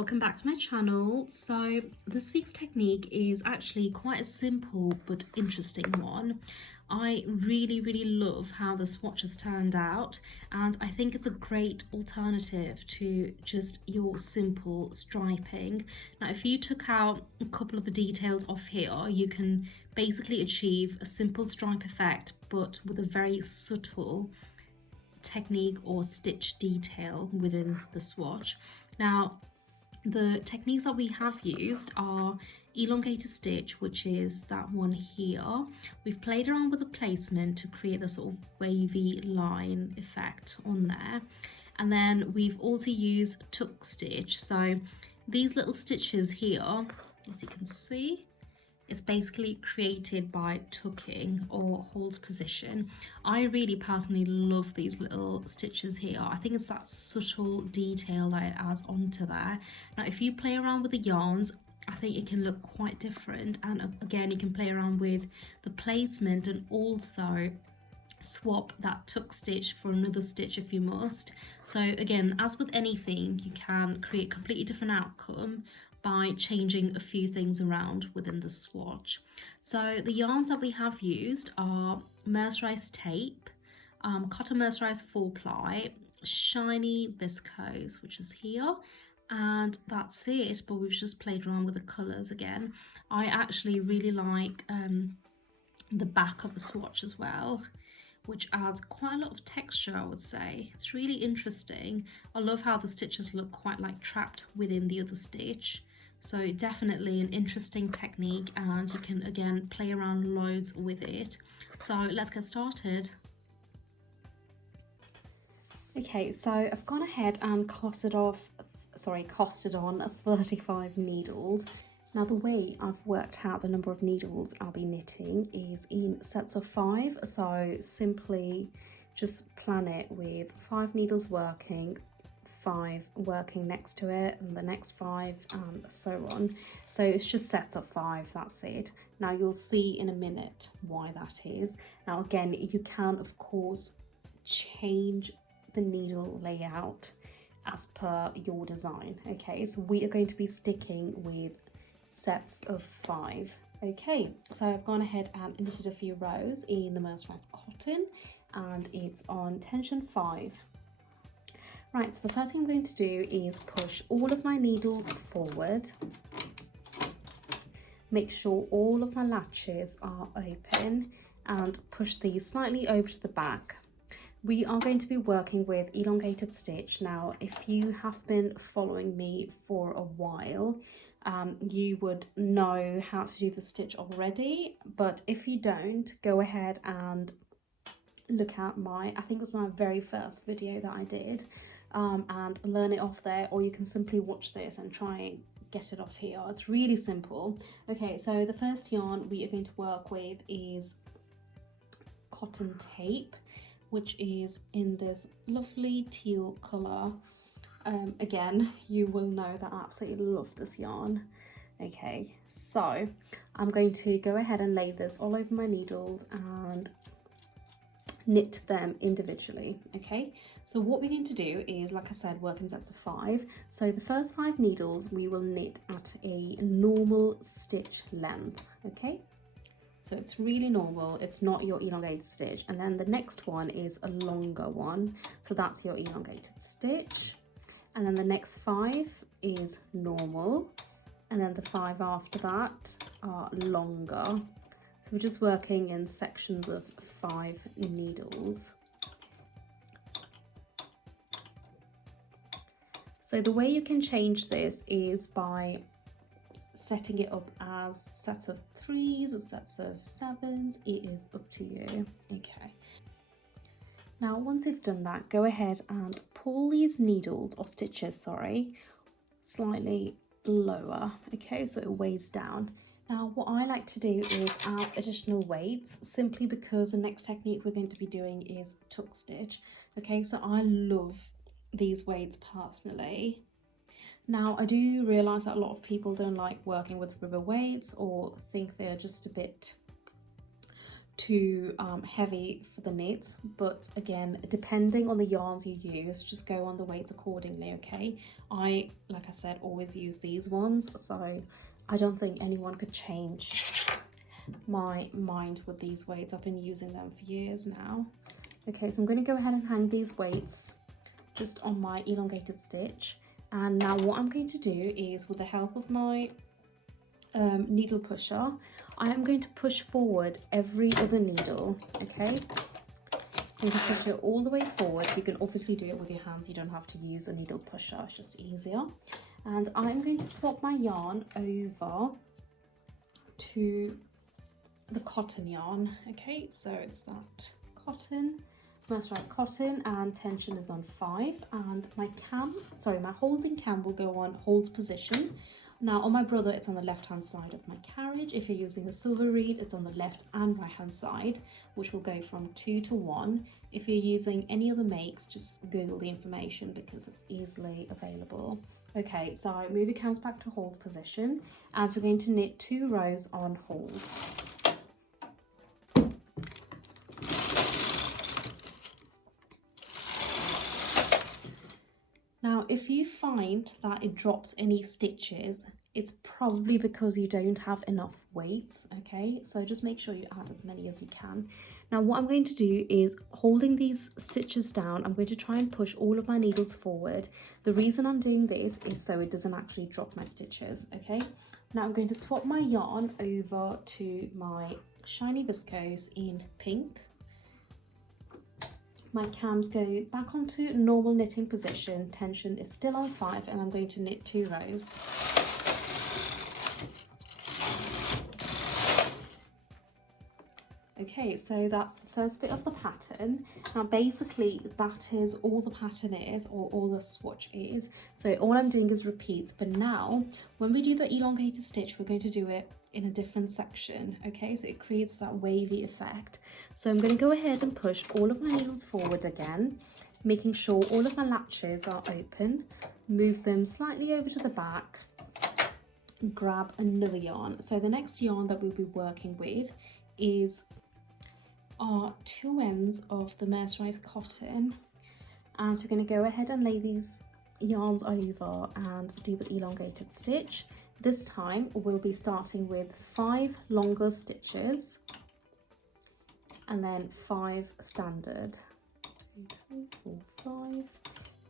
welcome back to my channel. So this week's technique is actually quite a simple but interesting one. I really love how the swatch has turned out, and I think it's a great alternative to just your simple striping. Now if you took out a couple of the details off here, you can basically achieve a simple stripe effect but with a very subtle technique or stitch detail within the swatch. Now the techniques that we have used are elongated stitch, which is that one here. We've played around with the placement to create the sort of wavy line effect on there, and then we've also used tuck stitch. So these little stitches here, as you can see, it's basically created by tucking or hold position. I really personally love these little stitches here. I think it's that subtle detail that it adds onto there. Now if you play around with the yarns, I think it can look quite different, and again you can play around with the placement and also swap that tuck stitch for another stitch if you must. So again, as with anything, you can create a completely different outcome by changing a few things around within the swatch. So the yarns that we have used are mercerized tape, cotton mercerized 4-ply, shiny viscose, which is here, and that's it. But we've just played around with the colors again. I actually really like the back of the swatch as well, which adds quite a lot of texture, I would say. It's really interesting. I love how the stitches look quite like trapped within the other stitch. So definitely an interesting technique, and you can again play around loads with it. So let's get started. Okay, so I've gone ahead and costed on 35 needles. Now the way I've worked out the number of needles I'll be knitting is in sets of 5. So simply just plan it with 5 needles working, 5 working next to it, and the next 5, and so on. So it's just sets of 5, that's it. Now you'll see in a minute why that is. Now again, you can of course change the needle layout as per your design. Okay, so we are going to be sticking with sets of 5. Okay, so I've gone ahead and knitted a few rows in the mercerized cotton, and it's on tension 5. Right, so the first thing I'm going to do is push all of my needles forward. Make sure all of my latches are open and push these slightly over to the back. We are going to be working with elongated stitch. Now, if you have been following me for a while, you would know how to do the stitch already, but if you don't, go ahead and look at I think it was my very first video that I did, and learn it off there, or you can simply watch this and try and get it off here. It's really simple. Okay, so the first yarn we are going to work with is cotton tape, which is in this lovely teal colour. Again, you will know that I absolutely love this yarn. Okay, so I'm going to go ahead and lay this all over my needles and knit them individually. Okay, so what we're going to do is, like I said, work in sets of 5. So the first 5 needles we will knit at a normal stitch length. Okay, so it's really normal, it's not your elongated stitch. And then the next one is a longer one, so that's your elongated stitch. And then the next 5 is normal, and then the 5 after that are longer. So we're just working in sections of 5 needles. So the way you can change this is by setting it up as sets of 3s or sets of 7s. It is up to you. Okay. Now once you've done that, go ahead and pull these needles, or stitches, sorry, slightly lower. Okay, so it weighs down. Now what I like to do is add additional weights, simply because the next technique we're going to be doing is tuck stitch. Okay, so I love these weights personally. Now I do realise that a lot of people don't like working with rubber weights, or think they're just a bit too heavy for the knit, but again, depending on the yarns you use, just go on the weights accordingly. Okay, like I said, always use these ones, so I don't think anyone could change my mind with these weights. I've been using them for years now. Okay, so I'm going to go ahead and hang these weights just on my elongated stitch, and now what I'm going to do is, with the help of my needle pusher, I am going to push forward every other needle. Okay, I'm going to push it all the way forward. You can obviously do it with your hands, you don't have to use a needle pusher, it's just easier. And I'm going to swap my yarn over to the cotton yarn. Okay, so it's that cotton, mercerized cotton, and tension is on 5, and my holding cam will go on hold position. Now on my brother, it's on the left hand side of my carriage. If you're using a silver reed, it's on the left and right hand side, which will go from 2 to 1. If you're using any other makes, just Google the information because it's easily available. Okay, so move your cams back to hold position, and we're going to knit 2 rows on hold. Now, if you find that it drops any stitches, it's probably because you don't have enough weights. Okay, so just make sure you add as many as you can. Now, what I'm going to do is, holding these stitches down, I'm going to try and push all of my needles forward. The reason I'm doing this is so it doesn't actually drop my stitches. Okay, now I'm going to swap my yarn over to my shiny viscose in pink. My cams go back onto normal knitting position, tension is still on 5, and I'm going to knit 2 rows. Okay, so that's the first bit of the pattern. Now basically that is all the pattern is, or all the swatch is. So all I'm doing is repeats, but now when we do the elongated stitch, we're going to do it in a different section. Okay, so it creates that wavy effect. So I'm going to go ahead and push all of my needles forward again, making sure all of my latches are open, move them slightly over to the back, grab another yarn. So the next yarn that we'll be working with is our 2 ends of the mercerized cotton, and we're going to go ahead and lay these yarns over and do the elongated stitch. This time we'll be starting with 5 longer stitches and then 5 standard. 2, 3, 4, 5,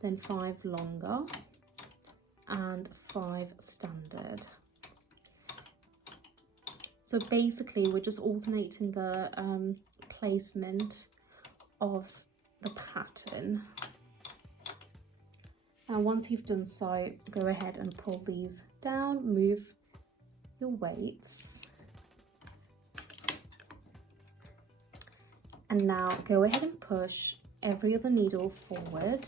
then 5 longer and 5 standard. So basically we're just alternating the placement of the pattern. Now once you've done so, go ahead and pull these down, move your weights, and now go ahead and push every other needle forward.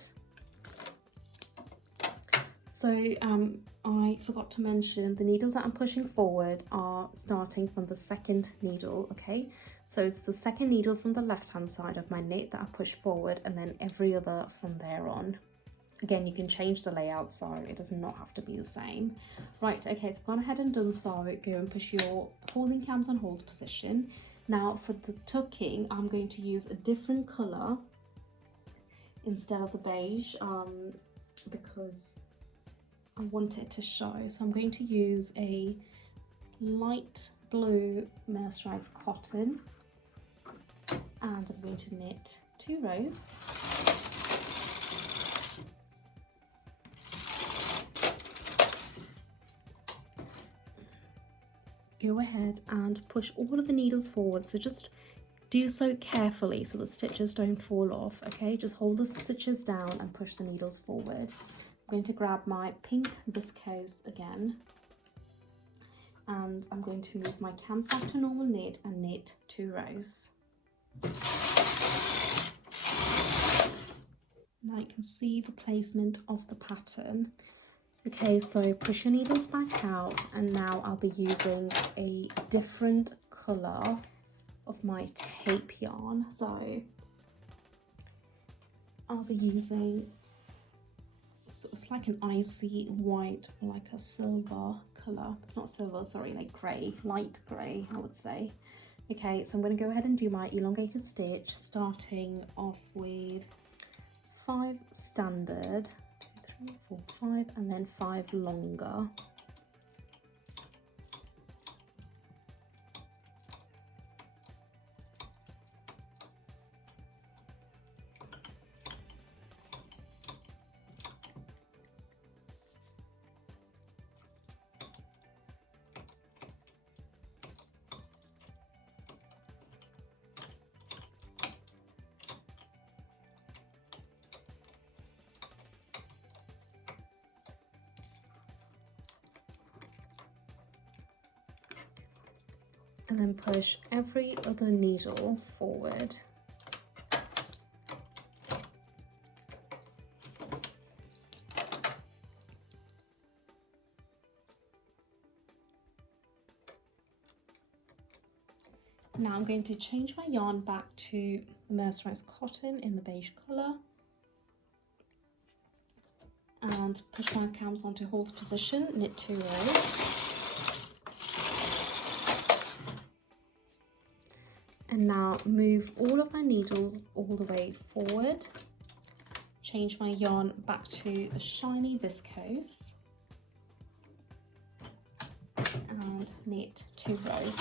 So I forgot to mention, the needles that I'm pushing forward are starting from the second needle. Okay, so it's the second needle from the left hand side of my knit that I push forward, and then every other from there on. Again, you can change the layout, so it does not have to be the same. Right, okay, so I've gone ahead and done so. Go and push your holding cams on hold position. Now for the tucking, I'm going to use a different colour instead of the beige, because I want it to show. So I'm going to use a light blue mercerized cotton, and I'm going to knit 2 rows. Go ahead and push all of the needles forward, so just do so carefully so the stitches don't fall off. Okay, just hold the stitches down and push the needles forward. I'm going to grab my pink viscose again, and I'm going to move my cams back to normal knit and knit 2 rows. Now you can see the placement of the pattern. Okay, so push your needles back out, and now I'll be using a different colour of my tape yarn. So I'll be using, so it's like an icy white, or like a silver colour. It's not silver, sorry, like grey, light grey, I would say. Okay, so I'm going to go ahead and do my elongated stitch, starting off with 5 standard, 2, 3, 4, 5, and then 5 longer. And then push every other needle forward. Now I'm going to change my yarn back to the mercerized cotton in the beige colour and push my cams onto hold position, knit 2 rows. And now move all of my needles all the way forward. Change my yarn back to the shiny viscose and knit 2 rows.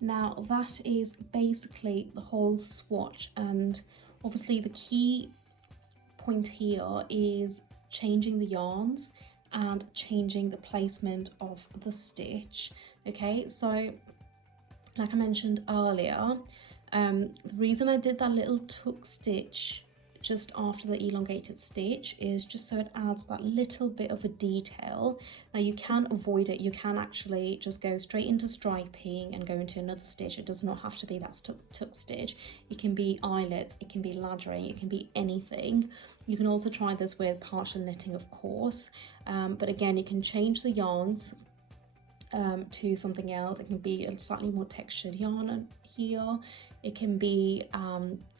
Now that is basically the whole swatch, and obviously the key point here is changing the yarns and changing the placement of the stitch. Okay, so like I mentioned earlier, the reason I did that little tuck stitch just after the elongated stitch is just so it adds that little bit of a detail. Now you can avoid it, you can actually just go straight into striping and go into another stitch. It does not have to be that tuck stitch. It can be eyelets, it can be laddering, it can be anything. You can also try this with partial knitting, of course, but again, you can change the yarns to something else. It can be a slightly more textured yarn here. It can be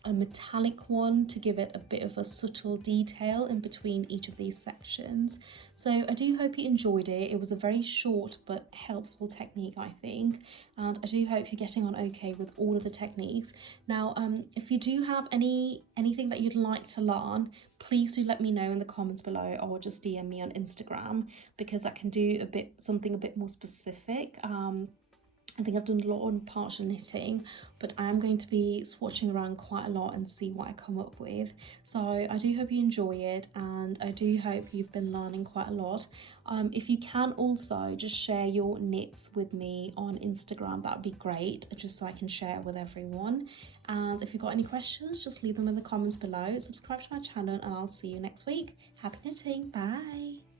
a metallic one to give it a bit of a subtle detail in between each of these sections. So I do hope you enjoyed it. It was a very short but helpful technique, I think, and I do hope you're getting on okay with all of the techniques. Now, if you do have anything that you'd like to learn, please do let me know in the comments below, or just DM me on Instagram, because I can do something a bit more specific. I think I've done a lot on partial knitting, but I am going to be swatching around quite a lot and see what I come up with. So I do hope you enjoy it, and I do hope you've been learning quite a lot. If you can also just share your knits with me on Instagram, that would be great, just so I can share it with everyone. And if you've got any questions, just leave them in the comments below. Subscribe to my channel, and I'll see you next week. Happy knitting, bye!